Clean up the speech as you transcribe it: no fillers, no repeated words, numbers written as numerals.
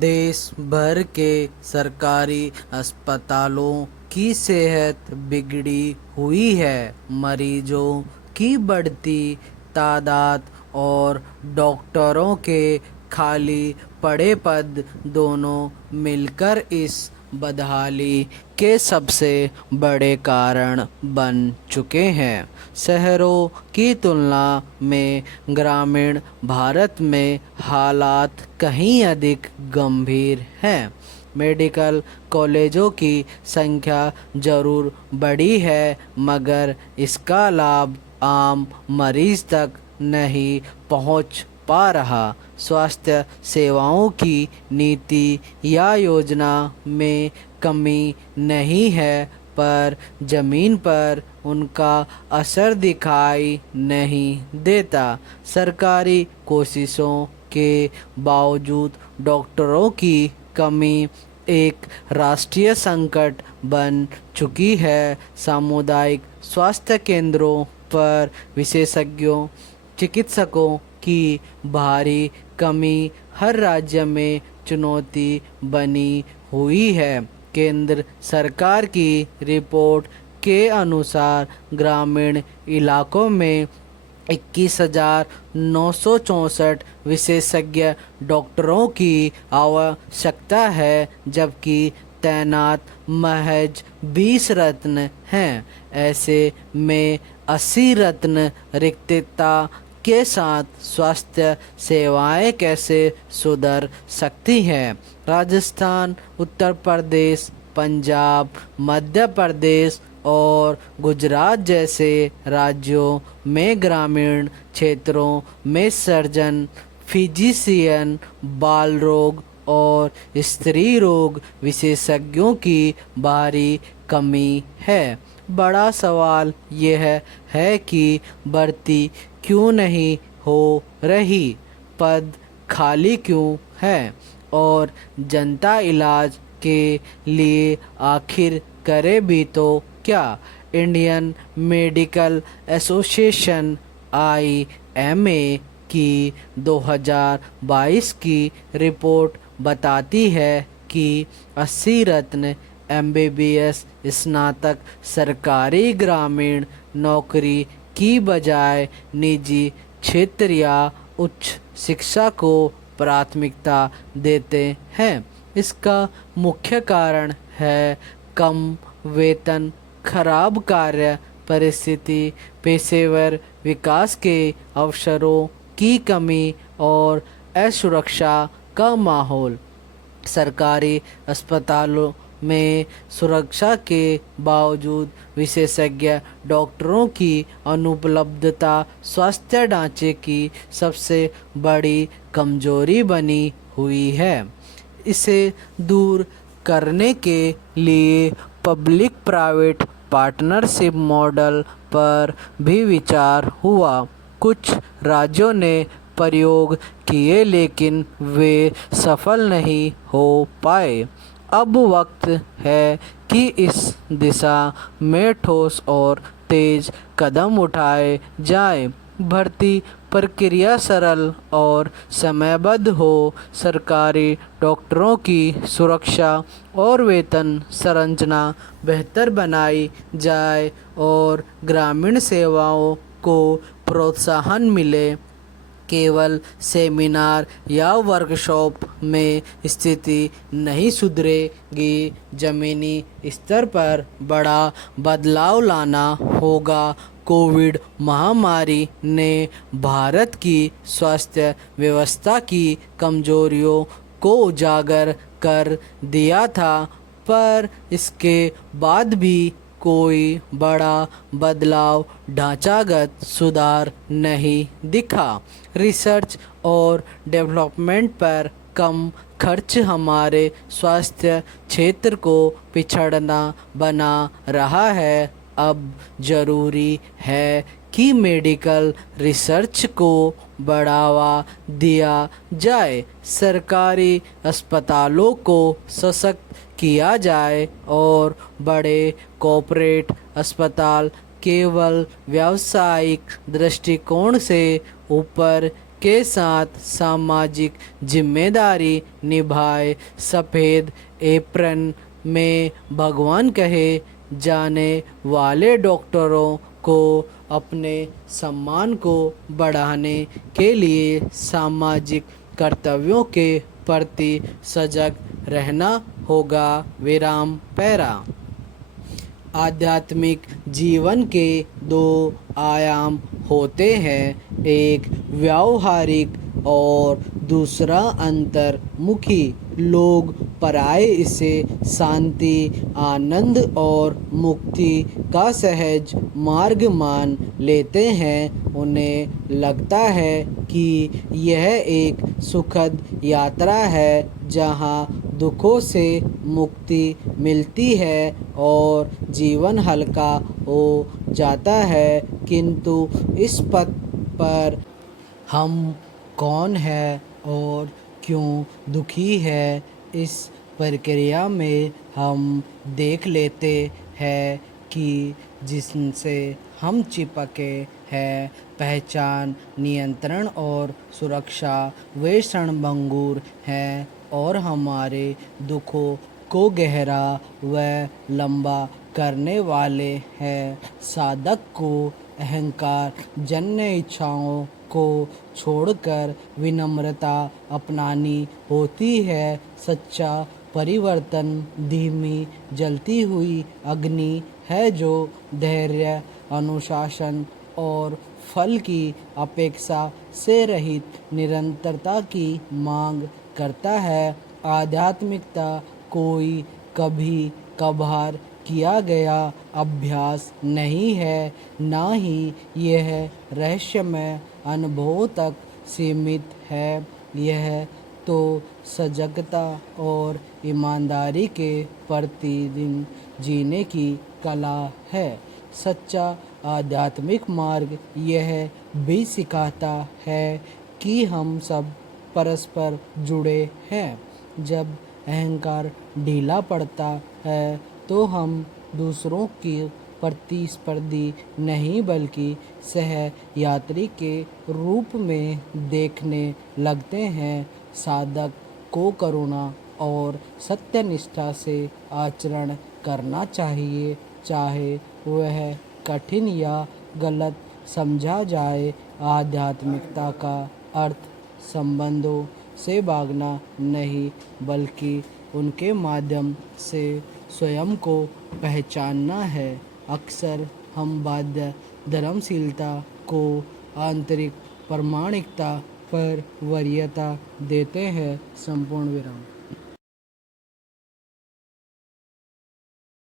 देश भर के सरकारी अस्पतालों की सेहत बिगड़ी हुई है। मरीजों की बढ़ती तादाद और डॉक्टरों के खाली पड़े पद दोनों मिलकर इस बदहाली के सबसे बड़े कारण बन चुके हैं। शहरों की तुलना में ग्रामीण भारत में हालात कहीं अधिक गंभीर हैं। मेडिकल कॉलेजों की संख्या जरूर बढ़ी है, मगर इसका लाभ आम मरीज तक नहीं पहुंच पा रहा। स्वास्थ्य सेवाओं की नीति या योजना में कमी नहीं है, पर ज़मीन पर उनका असर दिखाई नहीं देता। सरकारी कोशिशों के बावजूद डॉक्टरों की कमी एक राष्ट्रीय संकट बन चुकी है। सामुदायिक स्वास्थ्य केंद्रों पर विशेषज्ञों चिकित्सकों की भारी कमी हर राज्य में चुनौती बनी हुई है। केंद्र सरकार की रिपोर्ट के अनुसार ग्रामीण इलाकों में 21,964 विशेषज्ञ डॉक्टरों की आवश्यकता है, जबकि तैनात महज 20 रत्न हैं। ऐसे में 80 रत्न रिक्तता के साथ स्वास्थ्य सेवाएं कैसे सुधर सकती हैं? राजस्थान, उत्तर प्रदेश, पंजाब, मध्य प्रदेश और गुजरात जैसे राज्यों में ग्रामीण क्षेत्रों में सर्जन, फिजिशियन, बाल रोग और स्त्री रोग विशेषज्ञों की भारी कमी है। बड़ा सवाल यह है कि भर्ती क्यों नहीं हो रही, पद खाली क्यों है और जनता इलाज के लिए आखिर करे भी तो क्या? इंडियन मेडिकल एसोसिएशन IMA की 2022 की रिपोर्ट बताती है कि 80 रत्न MBBS स्नातक सरकारी ग्रामीण नौकरी की बजाय निजी क्षेत्र या उच्च शिक्षा को प्राथमिकता देते हैं। इसका मुख्य कारण है कम वेतन, खराब कार्य परिस्थिति, पेशेवर विकास के अवसरों की कमी और असुरक्षा का माहौल। सरकारी अस्पतालों में सुरक्षा के बावजूद विशेषज्ञ डॉक्टरों की अनुपलब्धता स्वास्थ्य ढांचे की सबसे बड़ी कमजोरी बनी हुई है। इसे दूर करने के लिए पब्लिक प्राइवेट पार्टनरशिप मॉडल पर भी विचार हुआ। कुछ राज्यों ने प्रयोग किए, लेकिन वे सफल नहीं हो पाए। अब वक्त है कि इस दिशा में ठोस और तेज कदम उठाए जाए। भर्ती प्रक्रिया सरल और समयबद्ध हो, सरकारी डॉक्टरों की सुरक्षा और वेतन संरचना बेहतर बनाई जाए और ग्रामीण सेवाओं को प्रोत्साहन मिले। केवल सेमिनार या वर्कशॉप में स्थिति नहीं सुधरेगी, ज़मीनी स्तर पर बड़ा बदलाव लाना होगा। कोविड महामारी ने भारत की स्वास्थ्य व्यवस्था की कमजोरियों को उजागर कर दिया था, पर इसके बाद भी कोई बड़ा बदलाव, ढांचागत सुधार नहीं दिखा। रिसर्च और डेवलपमेंट पर कम खर्च हमारे स्वास्थ्य क्षेत्र को पिछड़ना बना रहा है। अब ज़रूरी है कि मेडिकल रिसर्च को बढ़ावा दिया जाए, सरकारी अस्पतालों को सशक्त किया जाए और बड़े कॉर्पोरेट अस्पताल केवल व्यावसायिक दृष्टिकोण से ऊपर के साथ सामाजिक जिम्मेदारी निभाए। सफ़ेद एप्रन में भगवान कहे जाने वाले डॉक्टरों को अपने सम्मान को बढ़ाने के लिए सामाजिक कर्तव्यों के प्रति सजग रहना होगा। विराम पैरा। आध्यात्मिक जीवन के दो आयाम होते हैं, एक व्यावहारिक और दूसरा अंतर्मुखी। लोग पराये इसे शांति, आनंद और मुक्ति का सहज मार्ग मान लेते हैं। उन्हें लगता है कि यह एक सुखद यात्रा है जहाँ दुखों से मुक्ति मिलती है और जीवन हल्का हो जाता है। किंतु इस पथ पर हम कौन है और क्यों दुखी है, इस प्रक्रिया में हम देख लेते हैं कि जिनसे हम चिपके हैं, पहचान, नियंत्रण और सुरक्षा, वे क्षणभंगुर हैं और हमारे दुखों को गहरा व लंबा करने वाले हैं। साधक को अहंकार जन्य इच्छाओं को छोड़कर विनम्रता अपनानी होती है। सच्चा परिवर्तन धीमी जलती हुई अग्नि है जो धैर्य, अनुशासन और फल की अपेक्षा से रहित निरंतरता की मांग करता है। आध्यात्मिकता कोई कभी कभार किया गया अभ्यास नहीं है, ना ही यह रहस्यमय अनुभवों तक सीमित है। यह तो सजगता और ईमानदारी के प्रतिदिन जीने की कला है। सच्चा आध्यात्मिक मार्ग यह भी सिखाता है कि हम सब परस्पर जुड़े हैं। जब अहंकार ढीला पड़ता है तो हम दूसरों की प्रतिस्पर्धी नहीं बल्कि सह यात्री के रूप में देखने लगते हैं। साधक को करुणा और सत्यनिष्ठा से आचरण करना चाहिए, चाहे वह कठिन या गलत समझा जाए। आध्यात्मिकता का अर्थ संबंधों से भागना नहीं बल्कि उनके माध्यम से स्वयं को पहचानना है। अक्सर हम बाध्य धर्मशीलता को आंतरिक प्रामाणिकता पर वरीयता देते हैं। संपूर्ण विराम।